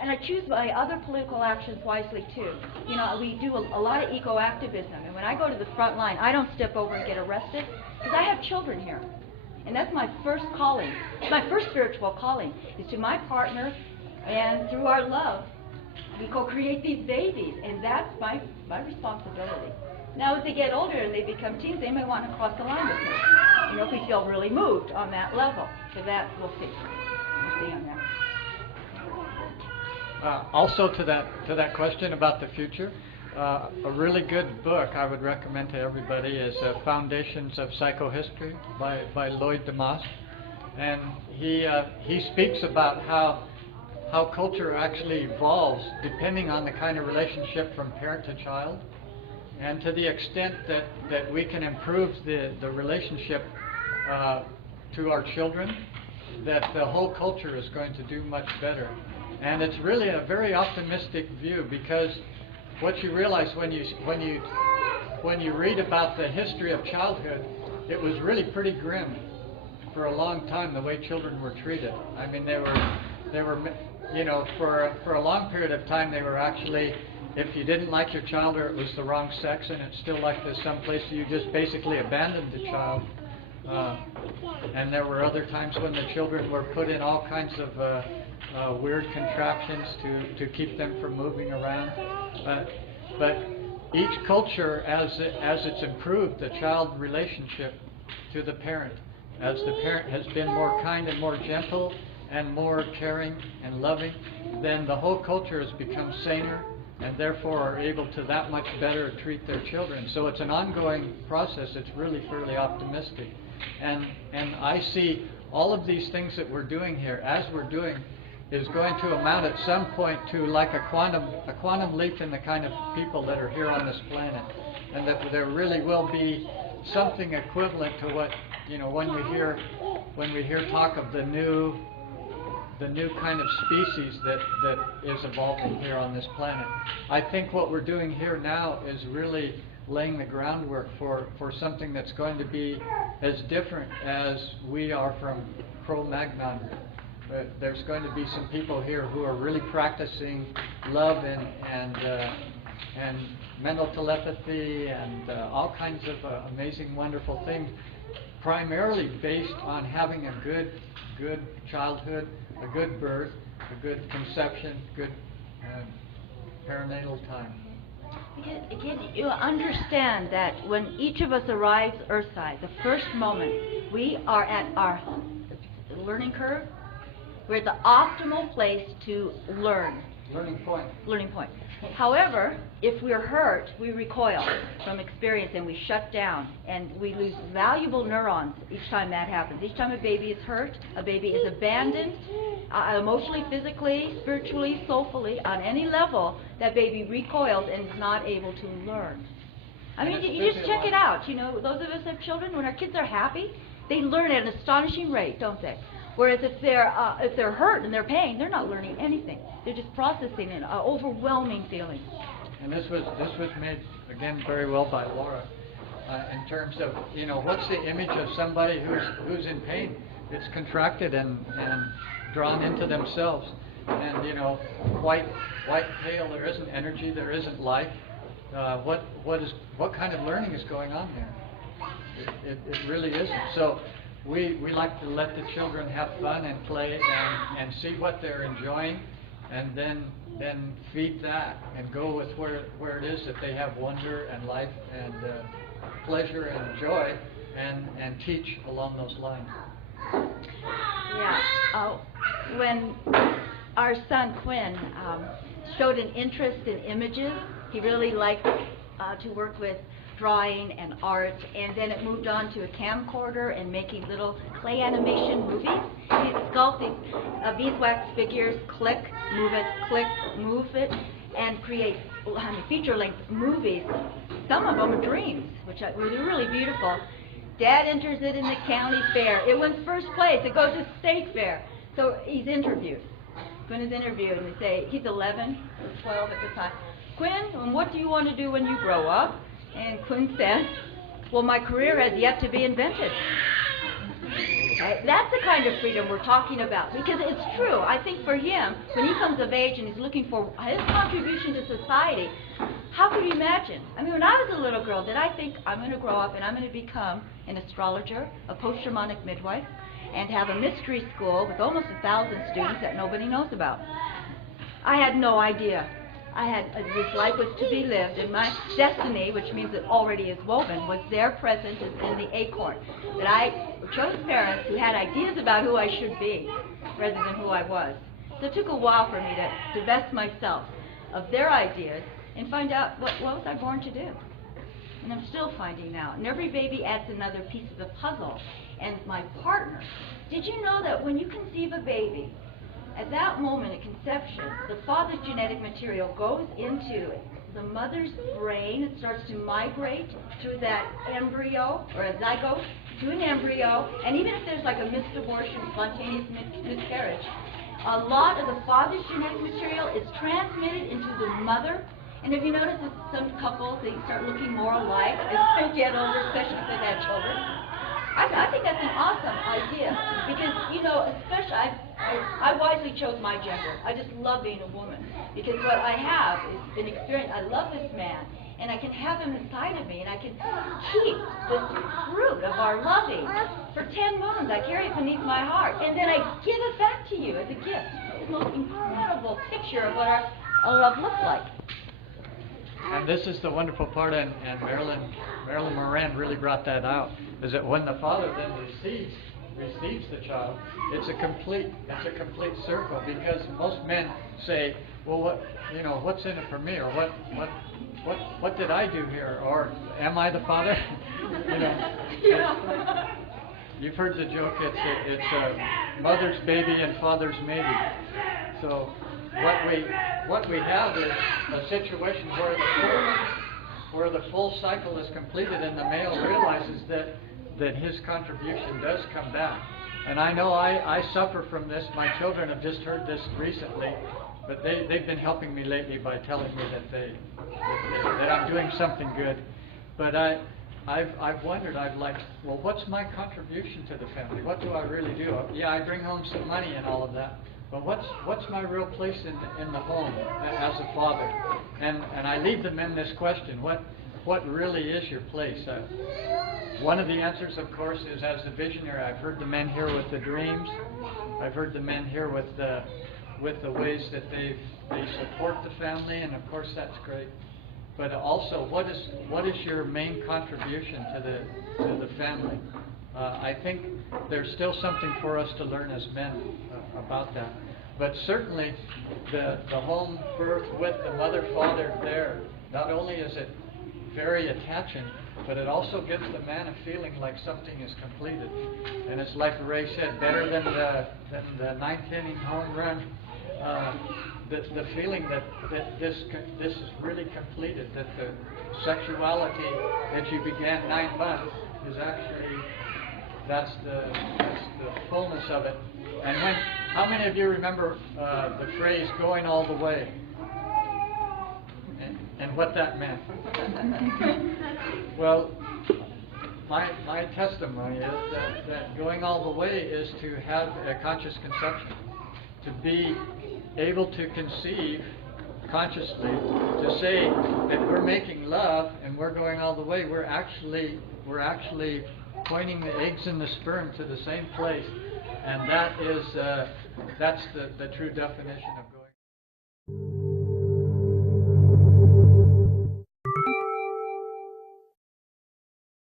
And I choose my other political actions wisely too. You know, we do a lot of eco-activism, and when I go to the front line, I don't step over and get arrested, because I have children here. And that's my first calling. My first spiritual calling is to my partner, and through our love, we co-create these babies, and that's my responsibility. Now, as they get older and they become teens, they may want to cross the line with me. You know, if we feel really moved on that level. So that, we'll see. We'll see on that. Also to that question about the future, a really good book I would recommend to everybody is Foundations of Psychohistory by Lloyd DeMoss. And he speaks about how culture actually evolves depending on the kind of relationship from parent to child. And to the extent that we can improve the relationship to our children, that the whole culture is going to do much better. And it's really a very optimistic view, because what you realize when you read about the history of childhood, it was really pretty grim for a long time, the way children were treated. I mean, they were you know, for a long period of time, they were actually, if you didn't like your child or it was the wrong sex, and it's still like this someplace, you just basically abandoned the child. And there were other times when the children were put in all kinds of weird contraptions to keep them from moving around. But each culture, as it's improved the child relationship to the parent, as the parent has been more kind and more gentle and more caring and loving, then the whole culture has become saner and therefore are able to that much better treat their children. So it's an ongoing process. It's really fairly optimistic. And I see all of these things that we're doing here, as we're doing, is going to amount at some point to like a quantum leap in the kind of people that are here on this planet, and that there really will be something equivalent to what, you know, when we hear talk of the new kind of species that is evolving here on this planet. I think what we're doing here now is really laying the groundwork for something that's going to be as different as we are from Cro-Magnon. There's going to be some people here who are really practicing love and mental telepathy and all kinds of amazing, wonderful things, primarily based on having a good childhood, a good birth, a good conception, good perinatal time. Again, you understand that when each of us arrives Earthside, the first moment, we are at our learning curve. We're at the optimal place to learn. Learning point. Learning point. However, if we're hurt, we recoil from experience and we shut down, and we lose valuable neurons each time that happens. Each time a baby is hurt, a baby is abandoned, emotionally, physically, spiritually, soulfully, on any level, that baby recoils and is not able to learn. I mean, you just check it out. You know, those of us who have children, when our kids are happy, they learn at an astonishing rate, don't they? Whereas if they're hurt and they're pain, they're not learning anything. They're just processing an overwhelming feeling. And this was made again very well by Laura, in terms of, you know, what's the image of somebody who's in pain? It's contracted and drawn into themselves, and, you know, white pale. There isn't energy. There isn't life. What kind of learning is going on there? It really isn't. So we like to let the children have fun and play and see what they're enjoying, and then feed that and go with where it is that they have wonder and life and pleasure and joy, and teach along those lines. Yeah. When our son Quinn showed an interest in images, he really liked to work with drawing and art, and then it moved on to a camcorder and making little clay animation movies. He'd sculpt these beeswax figures, click, move it, and create feature-length movies. Some of them are dreams, which were really beautiful. Dad enters it in the county fair. It wins first place. It goes to state fair. So he's interviewed. Quinn is interviewed, and they say, he's 11 or 12 at the time. Quinn, what do you want to do when you grow up? And Quinn says, well, my career has yet to be invented. Right? That's the kind of freedom we're talking about, because it's true. I think for him, when he comes of age and he's looking for his contribution to society, how could you imagine? I mean, when I was a little girl, did I think I'm going to grow up and I'm going to become an astrologer, a post-traumatic midwife, and have a mystery school with almost 1,000 students that nobody knows about? I had no idea. This life was to be lived, and my destiny, which means it already is woven, was there present in the acorn. That I chose parents who had ideas about who I should be, rather than who I was. So it took a while for me to divest myself of their ideas and find out what was I born to do. And I'm still finding out. And every baby adds another piece of the puzzle. And my partner, did you know that when you conceive a baby, at that moment at conception, the father's genetic material goes into the mother's brain. It starts to migrate through that embryo, or a zygote, to an embryo. And even if there's like a missed abortion, spontaneous miscarriage, a lot of the father's genetic material is transmitted into the mother. And have you noticed that some couples, they start looking more alike as they get older, especially if they've had children? I think that's an awesome idea, because, you know, especially I wisely chose my gender. I just love being a woman, because what I have is an experience. I love this man, and I can have him inside of me, and I can keep this fruit of our loving for 10 moons. I carry it beneath my heart, and then I give it back to you as a gift. It's the most incredible picture of what our love looks like. And this is the wonderful part, and Marilyn Moran really brought that out, is that when the father then receives the child, it's a complete circle, because most men say, well, what's in it for me, or what did I do here, or am I the father? You've heard the joke. It's a mother's baby and father's maybe. So what we have is a situation where the full cycle is completed, and the male realizes that his contribution does come back. And I know I suffer from this. My children have just heard this recently, but they've been helping me lately by telling me that I'm doing something good. But I've wondered, well, what's my contribution to the family? What do I really do? Yeah, I bring home some money and all of that. But what's my real place in the home as a father? And I leave the men this question: what really is your place? One of the answers, of course, is as the visionary. I've heard the men here with the dreams. I've heard the men here with the ways that they support the family, and of course that's great. But also, what is your main contribution to the family? I think there's still something for us to learn as men about that. But certainly, the home birth with the mother, father there, not only is it very attaching, but it also gives the man a feeling like something is completed. And it's like Ray said, better than the ninth inning home run. The feeling that this is really completed, that the sexuality that you began 9 months is actually, that's the fullness of it. And how many of you remember the phrase "going all the way" and what that meant? Well, my testimony is that going all the way is to have a conscious conception, to be able to conceive consciously, to say that we're making love and we're going all the way. We're actually pointing the eggs and the sperm to the same place, and that's the true definition of going.